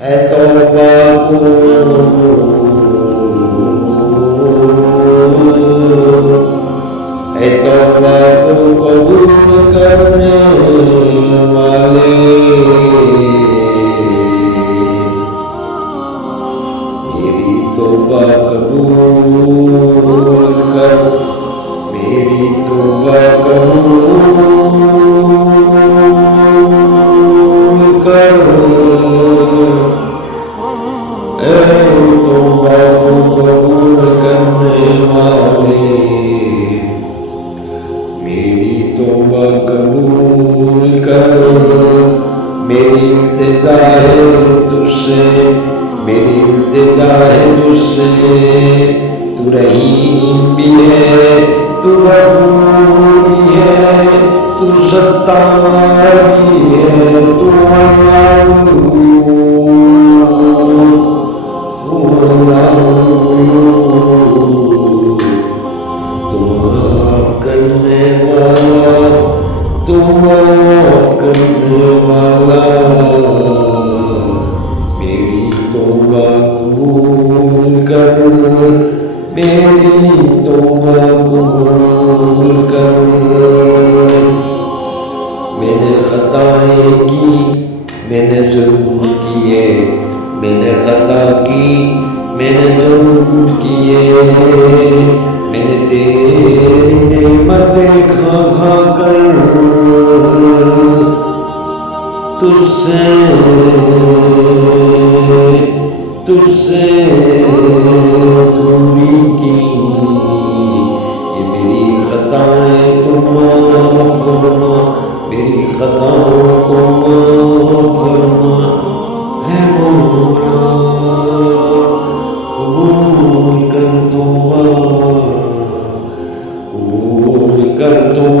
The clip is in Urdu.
اے توبہ اے توبہ کو قبول کرنے والے، میری توبہ قبول کر، میری توبہ قبول کر، اے توبہ کو قبول کرنے والے، میری توبہ قبول کر، میری التجا ہے تجھ سے، میری التجا ہے تجھ سے، تو رحیم بھی ہے، تو غفور بھی ہے، تو ستار بھی ہے، تو معاف کرنے والا، تو معاف کرنے والا، میری توبہ قبول کر، میری توبہ قبول کر، میں نے خطائیں کی، میں نے ظلم کیے، میں نے خطا کی، میں نے ظلم کیے، میں نے تیری نعمتیں کھا کھا کر تجھ سے دوری کی، یہ میری خطائیں کو معاف فرما، میری خطاؤں کو معاف فرما، اے مولا قبول کر توبہ، قبول کر توبہ۔